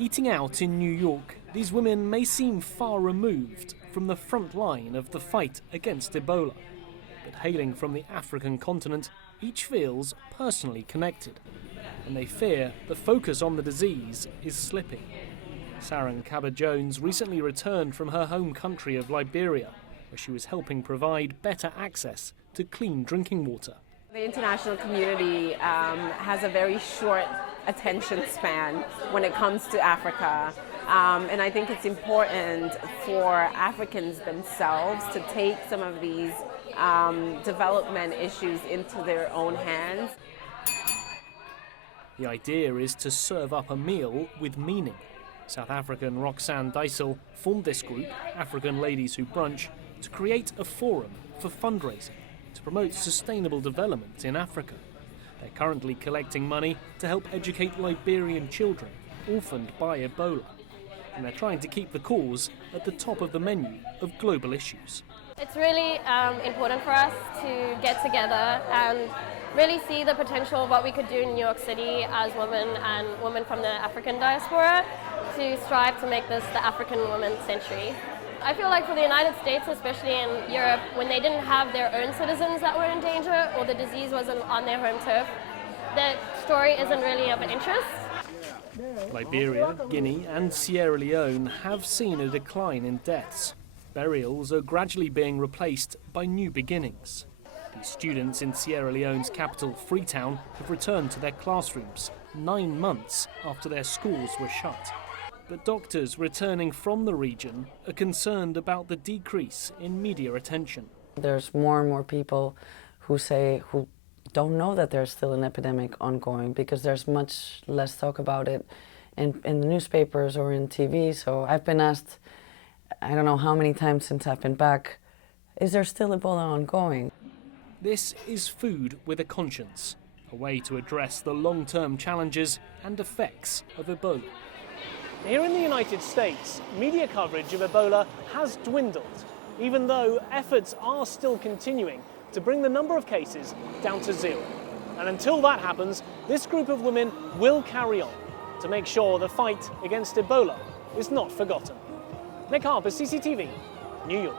Eating out in New York, these women may seem far removed from the front line of the fight against Ebola. But hailing from the African continent, each feels personally connected, and they fear the focus on the disease is slipping. Saran Kaba-Jones recently returned from her home country of Liberia, where she was helping provide better access to clean drinking water. The international community has a very short attention span when it comes to Africa. And I think it's important for Africans themselves to take some of these development issues into their own hands. The idea is to serve up a meal with meaning. South African Roxanne Dysel formed this group, African Ladies Who Brunch, to create a forum for fundraising to promote sustainable development in Africa. They're currently collecting money to help educate Liberian children orphaned by Ebola. And they're trying to keep the cause at the top of the menu of global issues. It's really important for us to get together and really see the potential of what we could do in New York City as women and women from the African diaspora to strive to make this the African Women's Century. I feel like for the United States, especially in Europe, when they didn't have their own citizens that were in danger or the disease wasn't on their home turf, the story isn't really of interest. Liberia, Guinea and Sierra Leone have seen a decline in deaths. Burials are gradually being replaced by new beginnings. These students in Sierra Leone's capital, Freetown, have returned to their classrooms 9 months after their schools were shut. But doctors returning from the region are concerned about the decrease in media attention. There's more and more people who don't know that there's still an epidemic ongoing because there's much less talk about it in the newspapers or in TV. So I've been asked, I don't know how many times since I've been back, is there still Ebola ongoing? This is food with a conscience, a way to address the long-term challenges and effects of Ebola. Here in the United States, media coverage of Ebola has dwindled, even though efforts are still continuing to bring the number of cases down to 0. And until that happens, this group of women will carry on to make sure the fight against Ebola is not forgotten. Nick Harper, CCTV, New York.